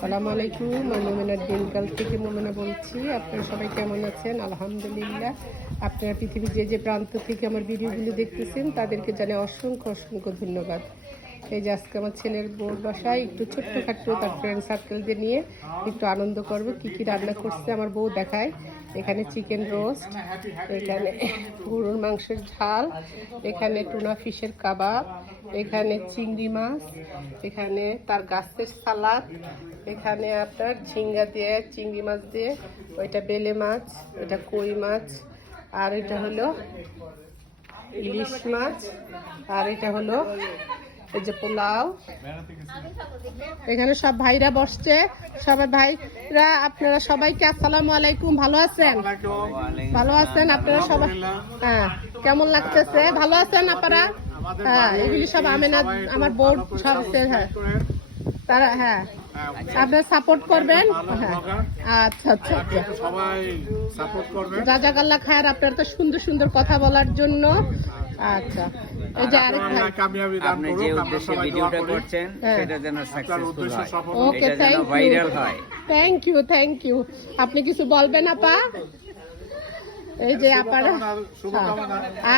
সালাম আলাইকুম, আমি মোমেনার দিনকাল থেকে মোমেনা বলছি। আপনারা সবাই কেমন আছেন? আলহামদুলিল্লাহ। আপনারা পৃথিবীর যে যে প্রান্ত থেকে আমার ভিডিওগুলো দেখতেছেন, তাদেরকে জানে অসংখ্য অসংখ্য ধন্যবাদ। এই যে আজকে আমার ছেলের বোর বাসায় একটু ছোট্টখাট্টো তার ফ্রেন্ড সার্কেলদের নিয়ে একটু আনন্দ করব, কি কি রান্না করছে আমার বউ দেখায়। এখানে চিকেন রোস্ট এখানে গরুর মাংসের ঝাল, এখানে টুনা ফিশের কাবাব, এখানে চিংড়ি মাছ, এখানে তার গাছের সালাদ, এখানে আপনার ঝিঙ্গা দিয়ে, চিংড়ি মাছ দিয়ে, ওইটা বেলে মাছ, ওইটা কই মাছ, আর এটা হলো ইলিশ মাছ, আর এটা হলো এই যে পোলাও। এখানে সব ভাইরা বসছে। সবাই ভাইরা আপনারা সবাইকে আসসালামু আলাইকুম। ভালো আছেন? ভালো আছেন আপনারা সবাই? হ্যাঁ কেমন লাগতেছে? ভালো আছেন আপনারা? হ্যাঁ এগুলি সব আমেনা আমার বোর্ড সব আছে, হ্যাঁ। তারা হ্যাঁ। আপনারা সাপোর্ট করবেন? হ্যাঁ। আচ্ছা আচ্ছা আচ্ছা। রাজাকাল্লা খায়ের আপনার তো সুন্দর সুন্দর কথা বলার জন্য। আচ্ছা। এই যে আপনি যে উদ্দেশ্যে ভিডিওটা করছেন। সেটা যেন সাকসেসফুল হয়। ওকে থ্যাংক ইউ ভাইরাল হয়। থ্যাংক ইউ থ্যাংক ইউ আপনি কিছু বলবেন আপা? এই যে আপারা।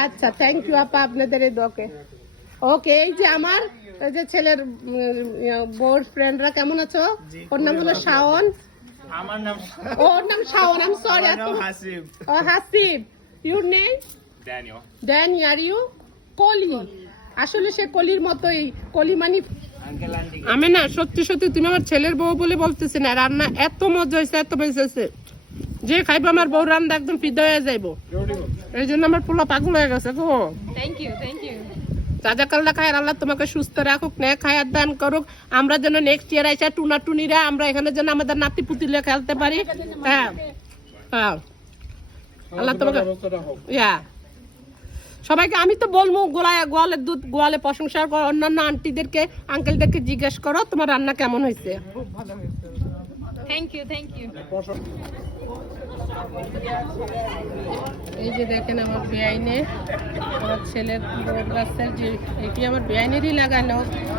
আচ্ছা থ্যাংক ইউ আপা আপনাদের এই দোকে। ওকে এই যে আমার এই যে ছেলের বোর ফ্রেন্ডরা কেমন আছো? ওর নাম হলো শাওন। আমার নাম ওর নাম Shaon I am sorry Hasib O Hasib your name then are you Koli. আসলে সে কলির মতোই কলি মানে আমি না সত্যি সত্যি তুমি আমার ছেলের বউ বলে বলতেছি না রান্না এত মজা হয়েছে এত মজা হয়েছে যে খাইবো আমার বউ রান্না একদম ফিদা হয়ে যাইবো। এই জন্য আমার পোলা পাগল হয়ে গেছে গো। থ্যাংক ইউ থ্যাংক ইউ রাজা কাল্লা খায় আল্লাহ তোমাকে সুস্থ রাখুক নে খায়ার দান করুক। আমরা যেন নেক্সট ইয়ার আইসা টুনা টুনিরা আমরা এখানে যেন আমাদের নাতি পুতিলে খেলতে পারি। হ্যাঁ হ্যাঁ। আল্লাহ তোমাকে ইয়া। সবাইকে আমি তো বলব গোলায় গোয়ালের দুধ গোয়ালে প্রশংসা করো অন্যান্য আন্টিদেরকে আঙ্কেলদেরকে জিজ্ঞেস করো তোমার রান্না কেমন হয়েছে? থ্যাংক ইউ থ্যাংক ইউ এই যে দেখেন আমার বেআইনে আমার ছেলের গাছের যে এটি আমার বেআইনেরই লাগানো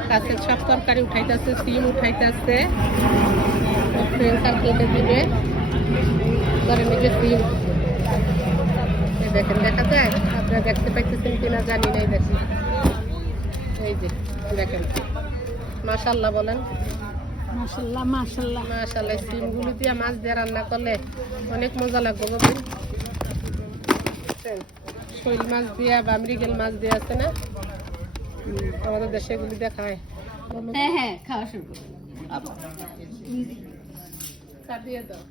গাছের সব তরকারি উঠাইতেছে সিম উঠাইতেছে। ফ্রেন্ড সার্কেলকে দিবে। ধরে নিজে সিম এই দেখেন দেখা যায়? আপনারা দেখতে পাইতেছেন কিনা জানি নাই দেখেন। এই যে দেখেন। মাশাল্লাহ বলেন। মাশাল্লাহ সিমগুলো দিয়ে মাছ দিয়ে রান্না করলে অনেক মজা লাগবে বাবু শৈল মাছ দিয়া বা মৃগেল মাছ দিয়ে আছে না? আমাদের দেশে এগুলি দেখায় হ্যাঁ হ্যাঁ খাওয়া শুরু করুন দিয়ে দাও।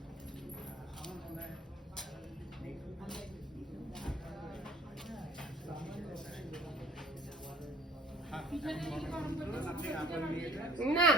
না